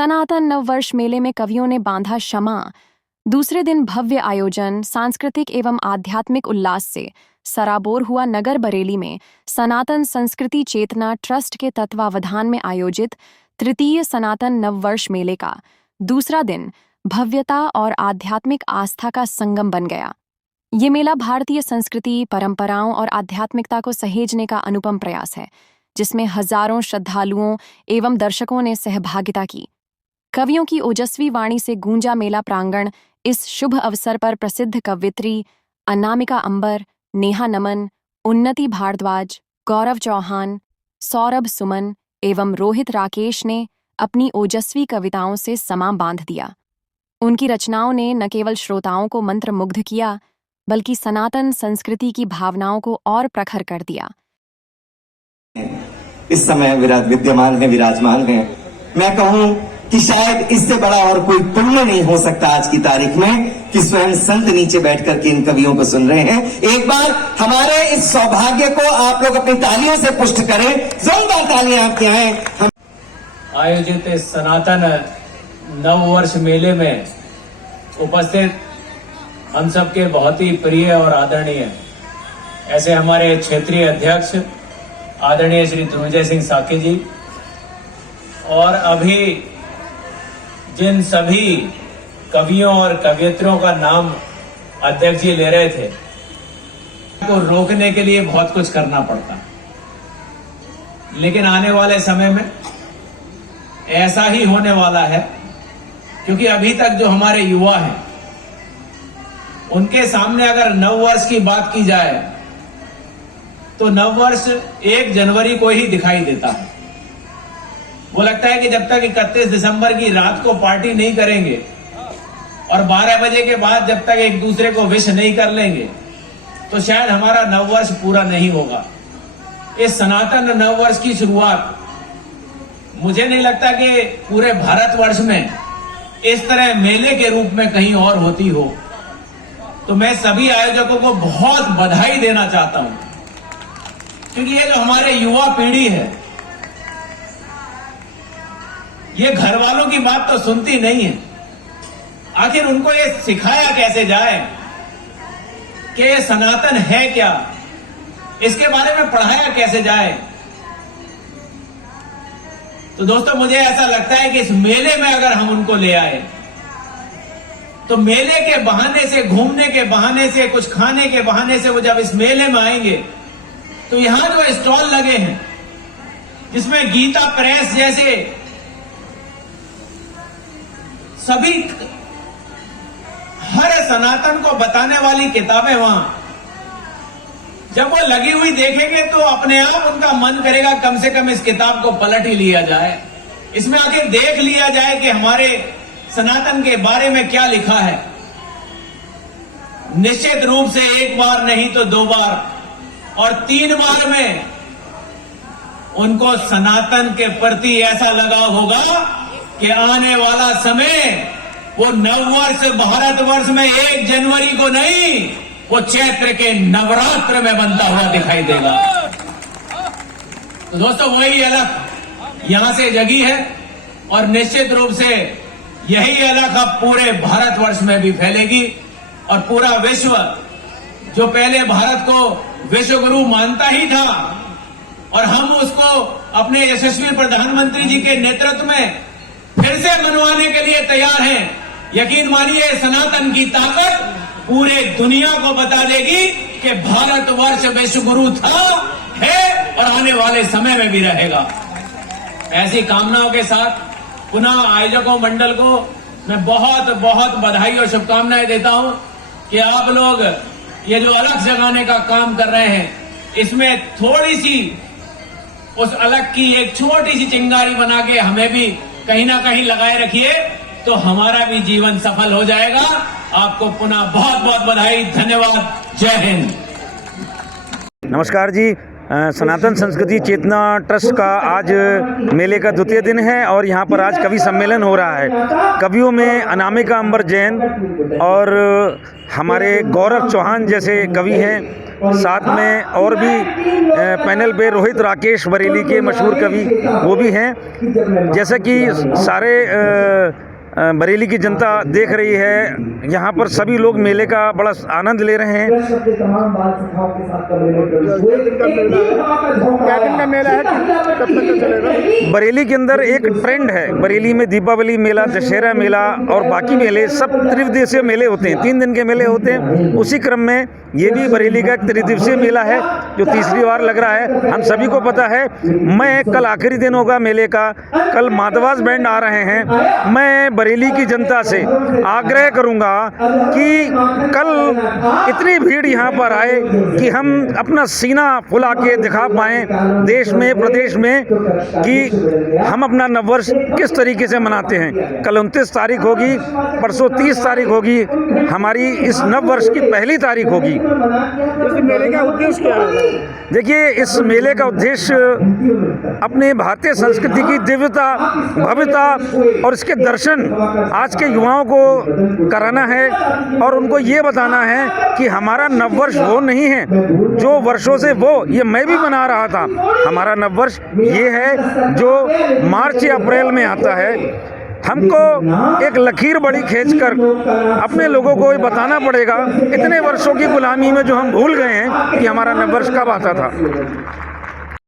सनातन नववर्ष मेले में कवियों ने बांधा शमा। दूसरे दिन भव्य आयोजन, सांस्कृतिक एवं आध्यात्मिक उल्लास से सराबोर हुआ नगर बरेली में सनातन संस्कृति चेतना ट्रस्ट के तत्वावधान में आयोजित तृतीय सनातन नववर्ष मेले का दूसरा दिन भव्यता और आध्यात्मिक आस्था का संगम बन गया। ये मेला भारतीय संस्कृति, परंपराओं और आध्यात्मिकता को सहेजने का अनुपम प्रयास है, जिसमें हजारों श्रद्धालुओं एवं दर्शकों ने सहभागिता की। कवियों की ओजस्वी वाणी से गूंजा मेला प्रांगण इस शुभ अवसर पर प्रसिद्ध कवयित्री अनामिका अंबर, नेहा नमन, उन्नति भारद्वाज, गौरव चौहान, सौरभ सुमन एवं रोहित राकेश ने अपनी ओजस्वी कविताओं से समा बांध दिया। उनकी रचनाओं ने न केवल श्रोताओं को मंत्रमुग्ध किया, बल्कि सनातन संस्कृति की भावनाओं को और प्रखर कर दिया। इस समय विद्यमान है, विराजमान है। मैं कहूं कि शायद इससे बड़ा और कोई पुण्य नहीं हो सकता आज की तारीख में कि स्वयं संत नीचे बैठ करके इन कवियों को सुन रहे हैं। एक बार हमारे इस सौभाग्य को आप लोग अपनी तालियों से पुष्ट करें। जोरदार तालियां आपके हैं। आयोजित इस सनातन नववर्ष मेले में उपस्थित हम सबके बहुत ही प्रिय और आदरणीय ऐसे हमारे क्षेत्रीय अध्यक्ष आदरणीय श्री ध्रुवजय सिंह साके जी, और अभी जिन सभी कवियों और कवियत्रियों का नाम अध्यक्ष जी ले रहे थे, को रोकने के लिए बहुत कुछ करना पड़ता, लेकिन आने वाले समय में ऐसा ही होने वाला है, क्योंकि अभी तक जो हमारे युवा हैं उनके सामने अगर नववर्ष की बात की जाए तो नववर्ष 1 जनवरी को ही दिखाई देता है। वो लगता है कि जब तक 31 दिसंबर की रात को पार्टी नहीं करेंगे और 12 बजे के बाद जब तक एक दूसरे को विश नहीं कर लेंगे तो शायद हमारा नववर्ष पूरा नहीं होगा। इस सनातन नववर्ष की शुरुआत मुझे नहीं लगता कि पूरे भारतवर्ष में इस तरह मेले के रूप में कहीं और होती हो। तो मैं सभी आयोजकों को बहुत बधाई देना चाहता हूं, क्योंकि ये जो हमारे युवा पीढ़ी है, ये घर वालों की बात तो सुनती नहीं है। आखिर उनको ये सिखाया कैसे जाए कि ये सनातन है क्या, इसके बारे में पढ़ाया कैसे जाए। तो दोस्तों, मुझे ऐसा लगता है कि इस मेले में अगर हम उनको ले आए तो मेले के बहाने से, घूमने के बहाने से, कुछ खाने के बहाने से वो जब इस मेले में आएंगे तो यहां जो स्टॉल लगे हैं जिसमें गीता प्रेस जैसे सभी हर सनातन को बताने वाली किताबें वहां जब वो लगी हुई देखेंगे तो अपने आप उनका मन करेगा कम से कम इस किताब को पलट ही लिया जाए, इसमें आखिर देख लिया जाए कि हमारे सनातन के बारे में क्या लिखा है। निश्चित रूप से 1 बार नहीं तो 2 बार और 3 बार में उनको सनातन के प्रति ऐसा लगाव होगा कि आने वाला समय वो नववर्ष भारतवर्ष में 1 जनवरी को नहीं, वो चैत्र के नवरात्र में बनता हुआ दिखाई देगा। तो दोस्तों, वही अलख यहां से जगी है और निश्चित रूप से यही अलख अब पूरे भारतवर्ष में भी फैलेगी और पूरा विश्व, जो पहले भारत को विश्व गुरु मानता ही था और हम उसको अपने यशस्वी प्रधानमंत्री जी के नेतृत्व में फिर से मनवाने के लिए तैयार हैं। यकीन मानिए, सनातन की ताकत पूरे दुनिया को बता देगी कि भारतवर्ष विश्व गुरु था, है और आने वाले समय में भी रहेगा। ऐसी कामनाओं के साथ पुनः आयोजकों मंडल को मैं बहुत बहुत बधाई और शुभकामनाएं देता हूं कि आप लोग ये जो अलग जगाने का काम कर रहे हैं, इसमें थोड़ी सी उस अलग की एक छोटी सी चिंगारी बना के हमें भी कहीं ना कहीं लगाए रखिए, तो हमारा भी जीवन सफल हो जाएगा। आपको पुनः बहुत बहुत बधाई, धन्यवाद, जय हिंद। नमस्कार जी। सनातन संस्कृति चेतना ट्रस्ट का आज मेले का द्वितीय दिन है और यहाँ पर आज कवि सम्मेलन हो रहा है। कवियों में अनामिका अंबर जैन और हमारे गौरव चौहान जैसे कवि हैं साथ में और भी पैनल पे रोहित राकेश बरेली के मशहूर कवि वो भी हैं। जैसे कि सारे बरेली की जनता देख रही है, यहाँ पर सभी लोग मेले का बड़ा आनंद ले रहे हैं। क्या दिन का मेला है, कब तक का चलेगा? बरेली के अंदर एक ट्रेंड है, बरेली में दीपावली मेला, दशहरा मेला और बाकी मेले सब त्रिदिवसीय मेले होते हैं, 3 दिन के मेले होते हैं। उसी क्रम में ये भी बरेली का एक त्रिदिवसीय मेला है जो तीसरी बार लग रहा है। हम सभी को पता है, मैं कल आखिरी दिन होगा मेले का, कल माधवास बैंड आ रहे हैं। मैं बरेली की जनता से आग्रह करूंगा कि कल इतनी भीड़ यहाँ पर आए कि हम अपना सीना फुला के दिखा पाएं देश में, प्रदेश में, कि हम अपना नववर्ष किस तरीके से मनाते हैं। कल 29 तारीख होगी, परसों 30 तारीख होगी, हमारी इस नववर्ष की पहली तारीख होगी। इस मेले का उद्देश्य क्या है? देखिए, इस मेले का उद्देश्य अपने भारतीय संस्कृति की दिव्यता, भव्यता और इसके दर्शन आज के युवाओं को कराना है और उनको ये बताना है कि हमारा नववर्ष वो नहीं है जो वर्षों से वो ये मैं भी मना रहा था। हमारा नववर्ष ये है जो मार्च या अप्रैल में आता है। हमको एक लकीर बड़ी खींचकर अपने लोगों को ये बताना पड़ेगा, इतने वर्षों की गुलामी में जो हम भूल गए हैं कि हमारा नववर्ष कब आता था।